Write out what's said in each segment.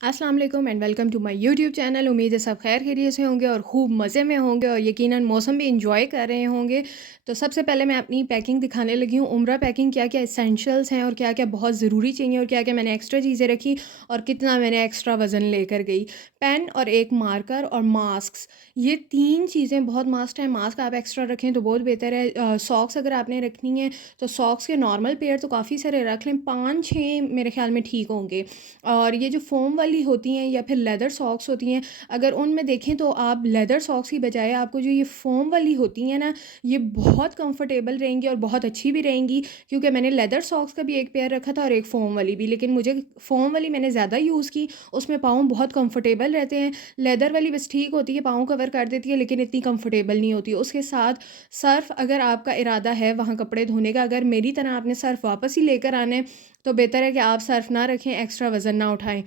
अस्सलाम वालेकुम and welcome to my YouTube channel. उम्मीद है सब खैर खैरियत से होंगे और खूब मज़े में होंगे और यकीनन मौसम भी इंजॉय कर रहे होंगे। तो सबसे पहले मैं अपनी पैकिंग दिखाने लगी हूँ। उम्रा पैकिंग क्या क्या एसेंशियल्स हैं और क्या क्या बहुत ज़रूरी चाहिए और क्या क्या मैंने एक्स्ट्रा चीज़ें रखी और कितना मैंने एक्स्ट्रा वज़न लेकर गई। पेन और एक मार्कर और मास्क, ये तीन चीज़ें बहुत मस्ट हैं। मास्क आप एक्स्ट्रा रखें तो बहुत बेहतर है। सॉक्स अगर आपने रखनी है तो सॉक्स के नॉर्मल पेयर तो काफ़ी सारे रख लें, 5-6 मेरे ख्याल में ठीक होंगे। और ये जो फ़ोम वाली होती हैं या फिर लेदर सॉक्स होती हैं, अगर उनमें देखें तो आप लेदर सॉक्स की बजाय आपको जो ये फ़ोम वाली होती हैं ना, ये बहुत कंफर्टेबल रहेंगी और बहुत अच्छी भी रहेंगी। क्योंकि मैंने लेदर सॉक्स का भी एक पेयर रखा था और एक फ़ोम वाली भी, लेकिन मुझे फ़ोम वाली मैंने ज़्यादा यूज़ की, उसमें पाँव बहुत कंफर्टेबल रहते हैं। लेदर वाली बस ठीक होती है, पाँव कवर कर देती है, लेकिन इतनी कंफर्टेबल नहीं होती। उसके साथ सर्फ़, अगर आपका इरादा है वहाँ कपड़े धोने का, अगर मेरी तरह आपने सर्फ़ वापस ही लेकर आना है तो बेहतर है कि आप सर्फ़ ना रखें, एक्स्ट्रा वज़न ना उठाएँ।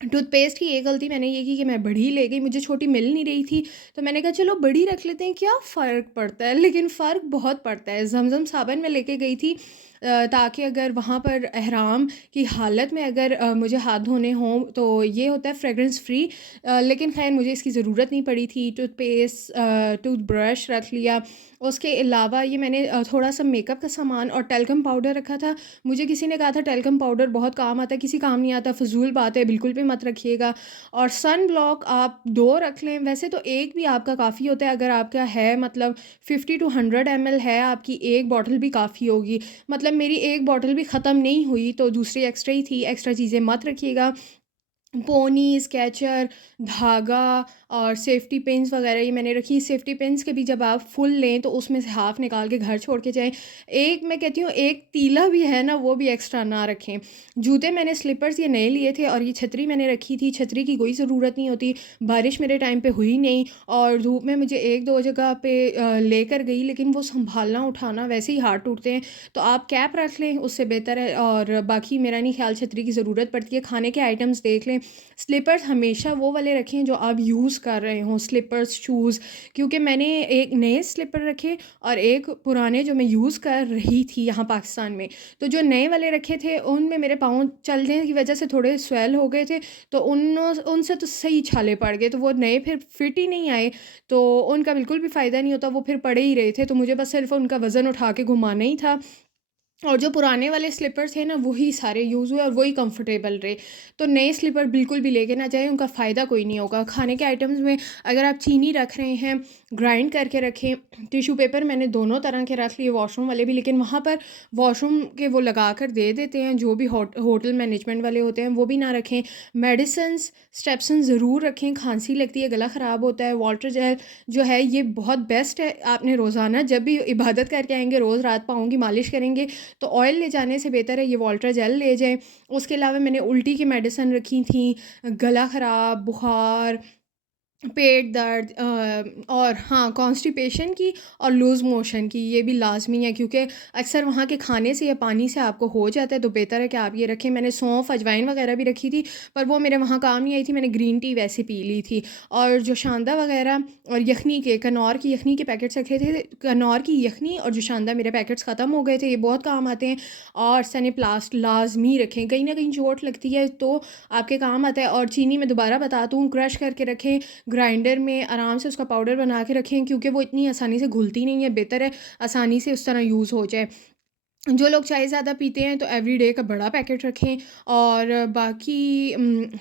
टूथपेस्ट की एक गलती मैंने ये की कि मैं बड़ी ले गई, मुझे छोटी मिल नहीं रही थी, तो मैंने कहा चलो बड़ी रख लेते हैं, क्या फ़र्क पड़ता है? लेकिन फ़र्क बहुत पड़ता है। ज़मज़म साबुन मैं लेके गई थी ताकि अगर वहाँ पर एहराम की हालत में अगर मुझे हाथ धोने हों तो ये होता है फ्रेग्रेंस फ्री। लेकिन ख़ैर मुझे इसकी ज़रूरत नहीं पड़ी थी। टूथपेस्ट, टूथब्रश रख लिया। उसके अलावा ये मैंने थोड़ा-सा मेकअप का सामान और टैल्कम पाउडर रखा था। मुझे किसी ने कहा था टैल्कम पाउडर बहुत काम आता है, किसी काम नहीं आता, फ़िज़ूल बात है, बिल्कुल भी मत रखिएगा। और सन ब्लॉक आप 2 रख लें, वैसे तो 1 भी आपका काफ़ी होता है, अगर आपका है मतलब 50 टू 100 एमएल है, आपकी 1 बॉटल भी काफ़ी होगी। मतलब मेरी 1 बॉटल भी ख़त्म नहीं हुई, तो दूसरी एक्स्ट्रा ही थी, एक्स्ट्रा चीज़ें मत रखिएगा। पोनी, स्केचर, धागा और सेफ्टी पिन्स वगैरह ये मैंने रखी। सेफ्टी पिन्स के भी जब आप फुल लें तो उसमें से हाफ़ निकाल के घर छोड़ के जाएँ। एक मैं कहती हूँ एक तीला भी है ना, वो भी एक्स्ट्रा ना रखें। जूते मैंने स्लीपर्स ये नए लिए थे और ये छतरी मैंने रखी थी। छतरी की कोई ज़रूरत नहीं होती, बारिश मेरे टाइम पे हुई नहीं और धूप में मुझे 1-2 जगह पे लेकर गई, लेकिन वो सँभालना उठाना वैसे ही हाथ टूटते हैं। तो आप कैप रख लें, उससे बेहतर है। और बाकी मेरा नहीं ख़्याल छतरी की ज़रूरत पड़ती है। खाने के आइटम्स देख लें। स्लीपर्स हमेशा वो वाले रखें जो आप यूज़ कर रहे हों, स्लीपर्स, शूज़। क्योंकि मैंने एक नए स्लीपर रखे और एक पुराने जो मैं यूज़ कर रही थी यहाँ पाकिस्तान में। तो जो नए वाले रखे थे उनमें मेरे पाँव चलने की वजह से थोड़े स्वेल हो गए थे, तो उनसे तो सही छाले पड़ गए, तो वो नए फिर फिट ही नहीं आए, तो उनका बिल्कुल भी फ़ायदा नहीं होता, वो फिर पड़े ही रहे थे। तो मुझे बस सिर्फ़ उनका वज़न उठा के घुमाना ही था। और जो पुराने वाले स्लीपर्स थे ना, वही सारे यूज़ हुए और वही कंफर्टेबल रहे। तो नए स्लीपर बिल्कुल भी लेके ना जाएँ, उनका फ़ायदा कोई नहीं होगा। खाने के आइटम्स में अगर आप चीनी रख रहे हैं, ग्राइंड करके रखें। टिश्यू पेपर मैंने दोनों तरह के रख लिए, वॉशरूम वाले भी, लेकिन वहाँ पर वॉशरूम के वो लगा कर दे देते हैं, जो भी होटल मैनेजमेंट वाले होते हैं, वो भी ना रखें। मेडिसिन्स, स्ट्रेप्सन ज़रूर रखें, खाँसी लगती है, गला ख़राब होता है। वाटर जेल जो है ये बहुत बेस्ट है, आपने रोज़ाना जब भी इबादत करके आएँगे, रोज़ रात पाँव की मालिश करेंगे, तो ऑयल ले जाने से बेहतर है ये वाटर जेल ले जाएँ। उसके अलावा मैंने उल्टी की मेडिसिन रखी थी, गला ख़राब, बुखार, पेट दर्द और हाँ, कॉन्स्टिपेशन की और लूज़ मोशन की, ये भी लाज़मी है क्योंकि अक्सर वहाँ के खाने से या पानी से आपको हो जाता है, तो बेहतर है कि आप ये रखें। मैंने सौंफ, अजवाइन वगैरह भी रखी थी, पर वो मेरे वहाँ काम नहीं आई थी, मैंने ग्रीन टी वैसे पी ली थी। और जो शांदा वगैरह और यखनी के, कनौर की यखनी के पैकेट्स रखे थे, कनौर की यखनी और जो शांदा, मेरे पैकेट्स ख़त्म हो गए थे, ये बहुत काम आते हैं। और सनेप्लास्ट लाज़मी रखें, कहीं न कहीं चोट लगती है तो आपके काम आता है। और चीनी मैं दोबारा बताती हूँ, क्रश करके रखें, ग्राइंडर में आराम से उसका पाउडर बना के रखें, क्योंकि वो इतनी आसानी से घुलती नहीं है, बेहतर है आसानी से उस तरह यूज़ हो जाए। जो लोग चाय ज़्यादा पीते हैं तो एवरीडे का बड़ा पैकेट रखें। और बाकी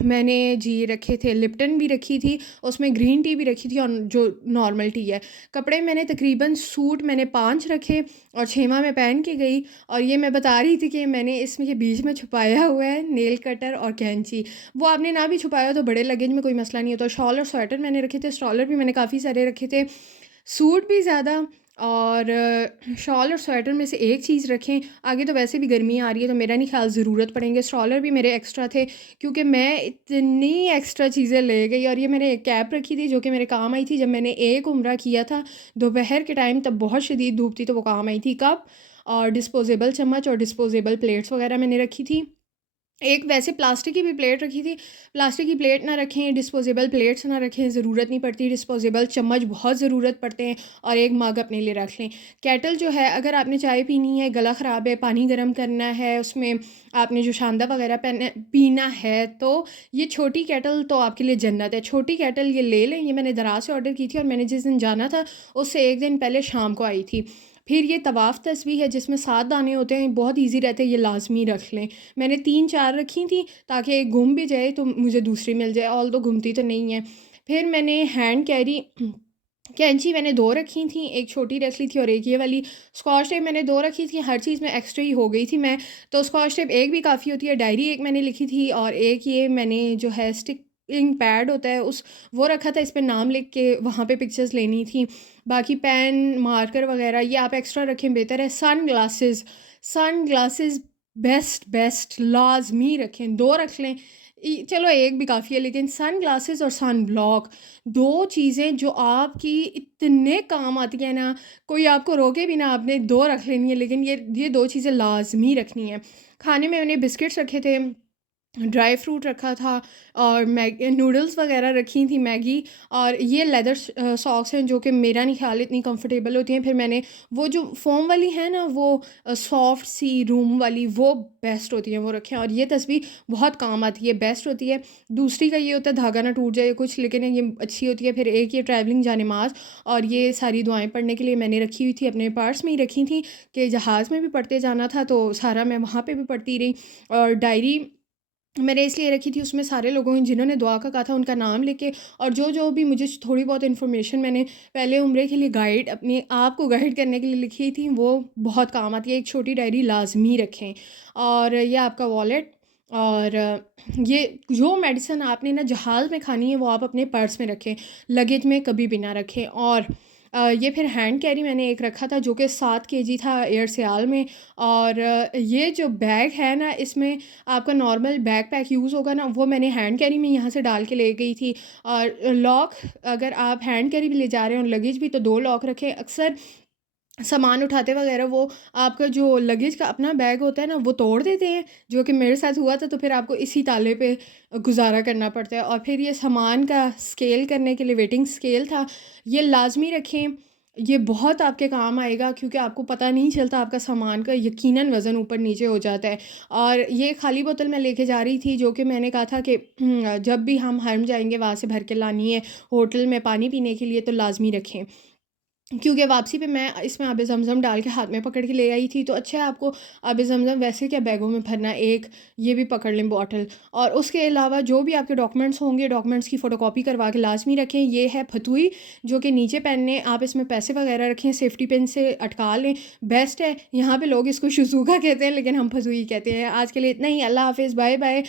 मैंने जी रखे थे, लिप्टन भी रखी थी, उसमें ग्रीन टी भी रखी थी और जो नॉर्मल टी है। कपड़े मैंने तकरीबन सूट मैंने 5 रखे और 6वां मैं पहन के गई। और ये मैं बता रही थी कि मैंने इसमें के बीच में छुपाया हुआ है नेल कटर और कैंची। वो आपने ना भी छुपाया हो तो बड़े लगेज में कोई मसला नहीं होता। शॉल और स्वेटर मैंने रखे थे, स्ट्रॉलर भी मैंने काफ़ी सारे रखे थे, सूट भी ज़्यादा। और शॉल और स्वेटर में से एक चीज़ रखें, आगे तो वैसे भी गर्मी आ रही है तो मेरा नहीं ख़्याल ज़रूरत पड़ेंगे। स्ट्रॉलर भी मेरे एक्स्ट्रा थे क्योंकि मैं इतनी एक्स्ट्रा चीज़ें ले गई। और ये मैंने एक कैप रखी थी जो कि मेरे काम आई थी जब मैंने एक उम्रा किया था दोपहर के टाइम, तब बहुत शदीद धूप थी तो वो काम आई थी। कप और डिस्पोज़ेबल चम्मच और डिस्पोज़ेबल प्लेट्स वग़ैरह मैंने रखी थी। एक वैसे प्लास्टिक की भी प्लेट रखी थी। प्लास्टिक की प्लेट ना रखें, डिस्पोज़ेबल प्लेट्स ना रखें, ज़रूरत नहीं पड़ती। डिस्पोज़ेबल चम्मच बहुत ज़रूरत पड़ते हैं और एक मग अपने लिए रख लें। केटल जो है, अगर आपने चाय पीनी है, गला ख़राब है, पानी गर्म करना है, उसमें आपने जो शानदा वग़ैरह पीना है, तो ये छोटी केटल तो आपके लिए जन्नत है। छोटी केटल ये ले लें, ये मैंने दराज़ से ऑर्डर की थी और मैंने जिस दिन जाना था, उससे 1 दिन पहले शाम को आई थी। फिर ये तवाफ़ तस्बीह है जिसमें 7 दाने होते हैं, बहुत ईज़ी रहते हैं, ये लाज़मी रख लें। मैंने 3-4 रखी थी ताकि एक गुम भी जाए तो मुझे दूसरी मिल जाए, ऑल्दो घूमती तो नहीं है। फिर मैंने हैंड कैरी कैंची मैंने 2 रखी थी, एक छोटी रख ली थी और एक ये वाली। स्कॉच टेप मैंने 2 रखी थी, हर चीज़ में एक्स्ट्रा ही हो गई थी मैं, तो स्कॉच टेप एक भी काफ़ी होती है। डायरी एक मैंने लिखी थी और एक ये मैंने जो है स्टिकिंग पैड होता है उस वो रखा था, इस पे नाम लिख के वहाँ पे पिक्चर्स लेनी थी। बाकी पेन, मार्कर वग़ैरह ये आप एक्स्ट्रा रखें बेहतर है। सन ग्लासेस बेस्ट बेस्ट लाज़मी रखें, 2 रख लें। चलो एक भी काफ़ी है, लेकिन सन ग्लासेस और सन ब्लॉक 2 चीज़ें जो आपकी इतने काम आती हैं ना, कोई आपको रोके भी ना, आपने 2 रख लेनी है, लेकिन ये 2 चीज़ें लाज़मी रखनी है। खाने में मैंने बिस्किट्स रखे थे, ड्राई फ्रूट रखा था और नूडल्स वगैरह रखी थी, मैगी। और ये लेदर सॉक्स हैं जो कि मेरा नहीं ख़्याल इतनी कंफर्टेबल होती हैं। फिर मैंने वो जो फ़ोम वाली है ना, वो सॉफ्ट सी रूम वाली, वो बेस्ट होती हैं, वो रखें। और ये तस्वीर बहुत काम आती है, बेस्ट होती है। दूसरी का ये होता है धागा ना टूट जाए कुछ, लेकिन ये अच्छी होती है। फिर एक ये ट्रैवलिंग जानेमाज़ और ये सारी दुआएं पढ़ने के लिए मैंने रखी हुई थी, अपने पर्स में ही रखी थी कि जहाज़ में भी पढ़ते जाना था तो सारा मैं वहाँ पे भी पढ़ती रही। और डायरी मैंने इसलिए रखी थी, उसमें सारे लोगों ने जिन्होंने दुआ का कहा था उनका नाम लिख के, और जो-जो भी मुझे थोड़ी बहुत इन्फॉर्मेशन मैंने पहले उम्रे के लिए गाइड अपने आप को गाइड करने के लिए लिखी थी, वो बहुत काम आती है। एक छोटी डायरी लाज़मी रखें। और ये आपका वॉलेट और ये जो मेडिसिन आपने ना जहाज़ में खानी है वो आप अपने पर्स में रखें, लगेज में कभी भी ना रखें। और ये फिर हैंड कैरी मैंने एक रखा था जो कि 7 केजी था एयर सियाल में। और ये जो बैग है ना, इसमें आपका नॉर्मल बैग पैक यूज़ होगा ना, वो मैंने हैंड कैरी में यहाँ से डाल के ले गई थी। और लॉक, अगर आप हैंड कैरी भी ले जा रहे हो और लगेज भी, तो 2 लॉक रखें। अक्सर सामान उठाते वगैरह वो आपका जो लगेज का अपना बैग होता है ना, वो तोड़ देते हैं, जो कि मेरे साथ हुआ था। तो फिर आपको इसी ताले पे गुज़ारा करना पड़ता है। और फिर ये सामान का स्केल करने के लिए वेटिंग स्केल था, ये लाज़मी रखें। ये बहुत आपके काम आएगा क्योंकि आपको पता नहीं चलता आपका सामान का यकीनन वज़न ऊपर-नीचे हो जाता है। और ये खाली बोतल मैं लेके जा रही थी जो कि मैंने कहा था कि जब भी हम हरम जाएँगे वहाँ से भर के लानी है, होटल में पानी पीने के लिए, तो लाज़मी रखें। क्योंकि वापसी पे मैं इसमें आब ज़मज़म डाल के हाथ में पकड़ के ले आई थी, तो अच्छा है आपको आब ज़मज़म वैसे क्या बैगों में भरना, एक ये भी पकड़ लें बॉटल। और उसके अलावा जो भी आपके डॉक्यूमेंट्स होंगे, डॉक्यूमेंट्स की फ़ोटोकॉपी करवा के लाज़मी रखें। ये है फतुई जो कि नीचे पहनने, आप इसमें पैसे वगैरह रखें, सेफ्टी पिन से अटका लें, बेस्ट है। यहाँ पे लोग इसको शिज़ूका कहते हैं लेकिन हम फतुई कहते हैं। आज के लिए इतना ही, अल्लाह हाफ़िज़, बाय बाय।